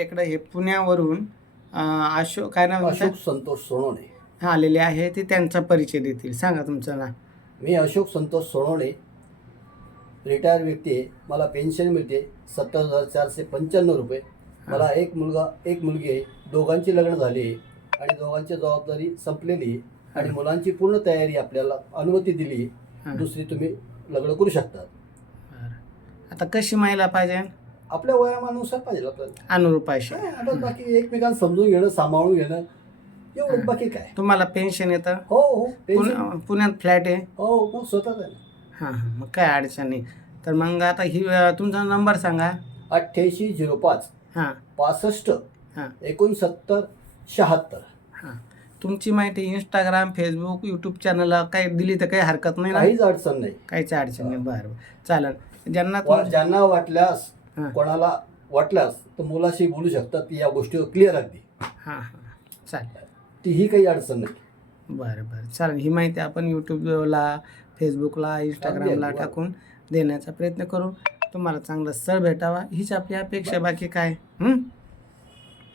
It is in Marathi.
आपल्याकडे हे पुण्यावरून अशोक काय नाव अशोक संतोष सोनवणे. हा आलेले आहे ते त्यांचा परिचय देतील. सांगा तुमचं नाव. मी अशोक संतोष सोनवणे. रिटायर व्यक्ती आहे. मला पेन्शन मिळते. सत्तर हजार चारशे पंच्याण्णव रुपये. मला एक मुलगा एक मुलगी आहे. दोघांची लग्न झाली आहे. आणि दोघांची जबाबदारी संपलेली आहे. आणि मुलांची पूर्ण तयारी आपल्याला अनुमती दिली दुसरी तुम्ही लग्न करू शकता. आता कशी महिला पाहिजे? आपल्या वयामानुसार पाहिजे आपल्याला. अनुरूप आहे काय, आपण बाकी एकमेकांना समजून घेणं सांभाळून घेणं एवढं बाकी काय? तुम्हाला पेन्शन येतं? हो हो पुण्या- पुण्यात फ्लॅट आहे? हो मग स्वतःच आहे. ना हां हां मग काय अडचण नाही. तर मग आता ही अं, तुमचा नंबर सांगा. अठ्ठ्याऐंशी झिरो पाच हां. पासष्ट हां. एकोणसत्तर शहात्तर. हां. तुमची माहिती इंस्टाग्राम फेसबुक यूट्यूब चॅनलला काही दिली तर काही हरकत नाही ना? काहीच अडचण नाही. काहीच अडचण नाही. बरं बरं. चालेल. ज्यांना वा- ज्यांना वाटल्यास कोणाला वाटल्यास तर मुलाशी बोलू शकतात ती या गोष्टीवर क्लिअर अगदी. हां हां चालेल. तीही काही अडचण नाही. बरं बरं. चालेल. ही माहिती आपण यूट्यूबला फेसबुकला इंस्टाग्रामला. टाकून देण्याचा प्रयत्न करू. तुम्हाला चांगलं स्थळ भेटावा. हीच आपली अपेक्षा. बाकी काय? हं?